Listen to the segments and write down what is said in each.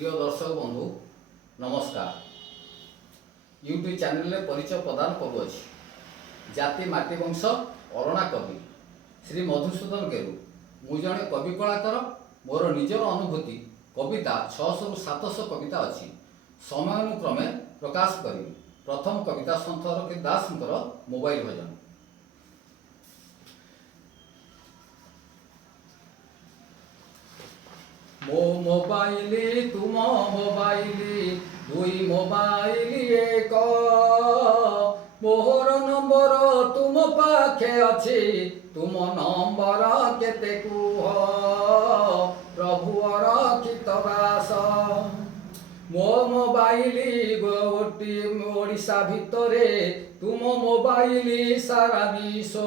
प्रिय दर्शक बंधु नमस्कार। यूट्यूब चैनल में परिचय प्रदान करुअछि। जाति माटी वंश अरणा कवि श्री मधुसूदन गेरु। मु जणे कवि कलाकार। मोर निजर अनुभूति कविता 600 रु 700 कविता अच्छी। समयानुक्रमे प्रकाश करी। प्रथम कविता संथर के दासंकर मोबाइल भजन। मो मोबाइली तुम मोबाइली दुई मोबाइली एक। मोहर नंबर तुम पाखे अच्छी तुम नंबर केते कुह। प्रभुअर चित दास मो मोबाइली गोटी ओडिशा भितरे तुम मोबाइली सारा विश्व।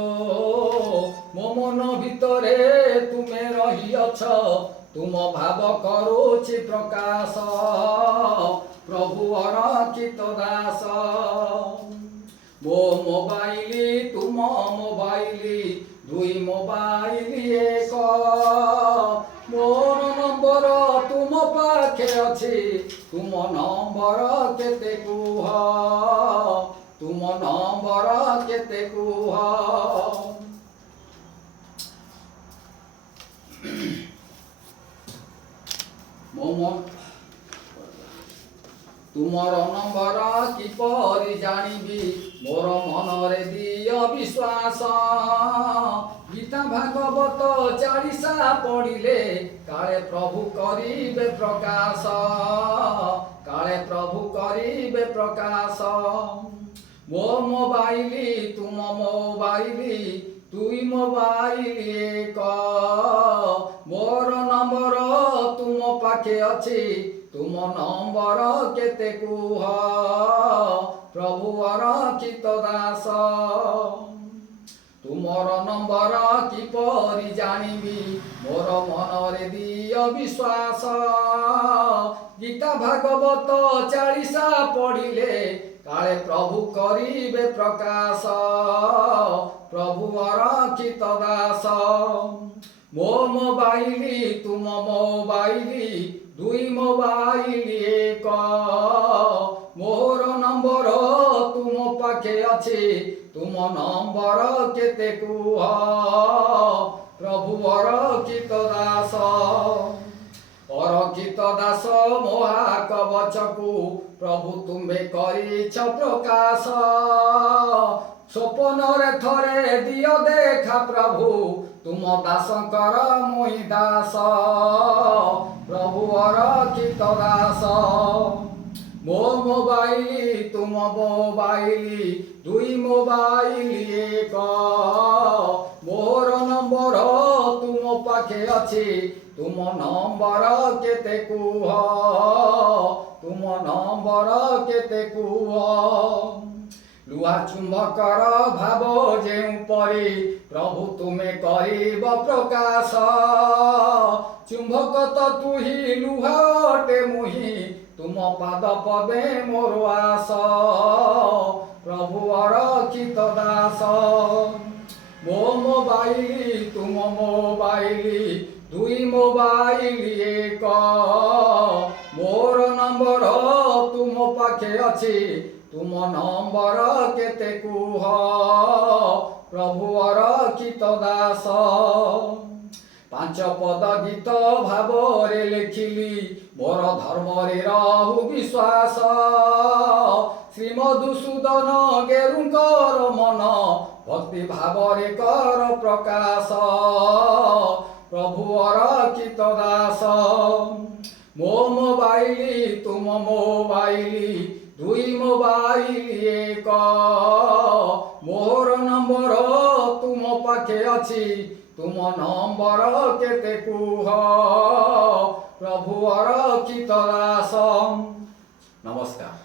मो मन भितरे तुमे रही अछ तुम भाव करुछि प्रकाश। प्रभुअर चित दास मो मोबाइली तुम मोबाइली दुई मोबाइली एक। मोर नंबर तुम पाखे अछि तुम नंबर केते कुह। तुम नंबर केते कुह। तुमर नंबर किपरि जानिबी मोर मनरे दिय विश्वास। गीता भागवत 40 पढ़िले काले प्रभु करिबे प्रकाश। काले प्रभु करिबे प्रकाश। मो मोबाइली तुम मोबाइली दुई मोबाइली एक। मोर नंबर तुम पाखे अछि तुम नंबर केते कुह। प्रभुअर चित दास तुमर नंबर किपरि जानिबी मोर मनरे दिय विश्वास। गीता भागवत 40 पढ़िले काले प्रभु करिबे प्रकाश। प्रभुअर चित दास मो मोबाइली तुम मोबाइली दुई मोबाइली एक। मोर नंबर तुम पाखे अछि तुम नंबर केते कुह। प्रभुअर चित दास अरचित दास महाकवचकु प्रभु तुम्बे करिछ प्रकाश। स्वप्नरे थरे दियो देखा प्रभु तुम दासंकर मुई दास। प्रभुअर चित दास मो मोबाइली तुम मोबाइली दुई मोबाइली एक। मोर नंबर तुम पाखे अछि तुम नंबर केते कुह। तुम नंबर केते कुह। लुहा चुंबकर भाव जेउ परी प्रभु तुमे करिब प्रकाश। चुंबक तो तुही लुहाटे मुही तुम पाद पदे मोर आस। प्रभुअर चित दास मो मोबाइली तुम मोबाइली दुई मोबाइली एक। मोर नंबर तुम पाखे अछि तुम नंबर केते कुह। प्रभुअर चित दास 5 पद गीत भावरे लेखिली मोर धर्मरे रहु विश्वास। श्री मधुसूदन गेरुंकर मन भक्ति भावरे कर प्रकाश। प्रभुअर चित दास मो मोबाइली तुम मोबाइली दुई मोबाइली एक। मोर नंबर तुम पाखे अछि तुम नंबर केते कुह। प्रभुअर चित दास। नमस्कार।